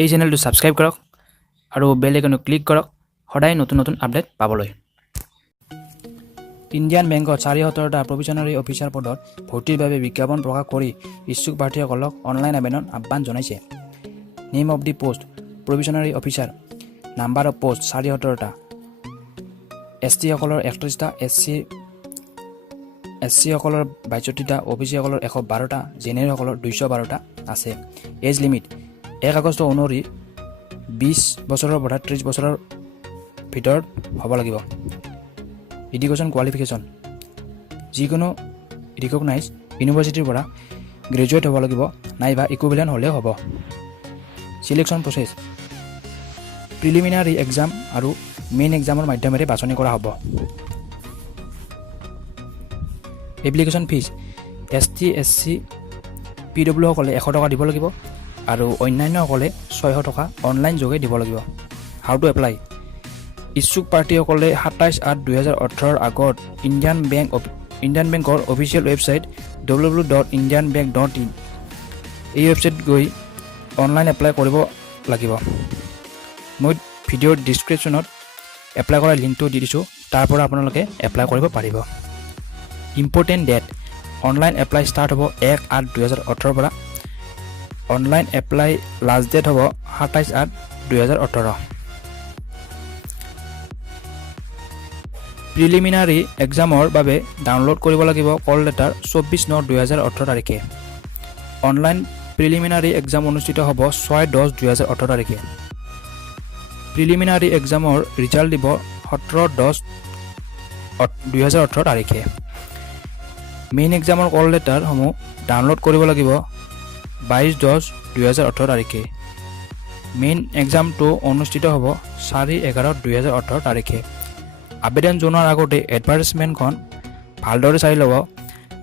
এই চেনেলটো সাবস্ক্ৰাইব কৰক আৰু বেল আইকনত ক্লিক কৰক সদায় নতুন নতুন আপডেট পাবলৈ। ইণ্ডিয়ান বেংকত ৭৭টা প্ৰভিজনাৰী অফিচাৰ পদত ভৰ্তিৰ বাবে বিজ্ঞাপন প্ৰকাশ কৰি ইচ্ছুক প্ৰাৰ্থীসকলক অনলাইন আবেদন আহ্বান জনাইছে। Name of the post probationary officer, number of post ৭৭টা, এছটিসকলৰ ৩১টা, এছচিসকলৰ ৬২টা, অবিচিসকলৰ ১১২টা, জেনেৰেলসকলৰ ২১২টা আছে। এজ লিমিট ১ আগষ্ট অনুসৰি ২০ বছৰৰ পৰা ৩০ বছৰৰ ভিতৰত হ'ব লাগিব। এডুকেশ্যন কোৱালিফিকেশ্যন যিকোনো ৰিকগনাইজ ইউনিভাৰ্চিটিৰ পৰা গ্ৰেজুৱেট হ'ব লাগিব নাইবা ইকুইভেলেণ্ট হ'লেও হ'ব। চিলেকশ্যন প্ৰচেছ প্ৰিলিমিনাৰী এক্সাম আৰু মেইন এক্সামৰ মাধ্যমেৰে বাছনি কৰা হ'ব। Application fees ST SC PW সকলে ১০০ টকা দিব লাগিব আৰু অন্যান্যসকলে ৬০০ টকা অনলাইন যোগে দিব লাগিব। হাউ টু এপ্লাই ইচ্ছুক প্ৰাৰ্থীসকলে ২৭/৮/২০১৮ আগত ইণ্ডিয়ান বেংকৰ অফিচিয়েল ৱেবছাইট www.indianbank.in এই ৱেবছাইট গৈ অনলাইন এপ্লাই কৰিব লাগিব। মই ভিডিঅ'ৰ ডিছক্ৰিপশ্যনত এপ্লাই কৰা লিংকটো দি দিছোঁ, তাৰ পৰা আপোনালোকে এপ্লাই কৰিব পাৰিব। Important date online apply start হ'ব ১/৮/২০১৮ পৰা। অনলাইন এপ্লাই লাষ্ট ডেট হ'ব ২৭/৮/২০১৮। প্ৰিলিমিনাৰী এক্সামৰ বাবে ডাউনলোড কৰিব লাগিব কল লেটাৰ ২৪/৯/২০১৮ তাৰিখে। অনলাইন প্ৰিলিমিনাৰী এক্সাম অনুষ্ঠিত হ'ব ৬/১০/২০১৮ তাৰিখে। প্ৰিলিমিনাৰী এক্সামৰ ৰিজাল্ট দিব ১৭/১০/২০১৮ তাৰিখে। মেইন এক্সামৰ কল লেটাৰসমূহ ডাউনলোড কৰিব লাগিব ২২/১০/২০১৮ তাৰিখে। মেইন এক্সামটো অনুষ্ঠিত হ'ব ৪/১১/২০১৮ তাৰিখে। আবেদন জনোৱাৰ আগতে এডভাৰ্টাইজমেণ্টখন ভালদৰে চাই ল'ব।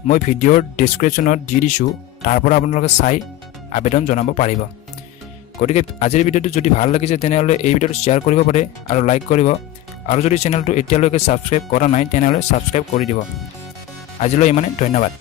মই ভিডিঅ'ৰ ডিছক্ৰিপশ্যনত দি দিছোঁ, তাৰ পৰা আপোনালোকে চাই আবেদন জনাব পাৰিব। গতিকে আজিৰ ভিডিঅ'টো যদি ভাল লাগিছে তেনেহ'লে এই ভিডিঅ'টো শ্বেয়াৰ কৰিব পাৰে আৰু লাইক কৰিব, আৰু যদি চেনেলটো এতিয়ালৈকে ছাবস্ক্ৰাইব কৰা নাই তেনেহ'লে ছাবস্ক্ৰাইব কৰি দিব। আজিলৈ ইমানে, ধন্যবাদ।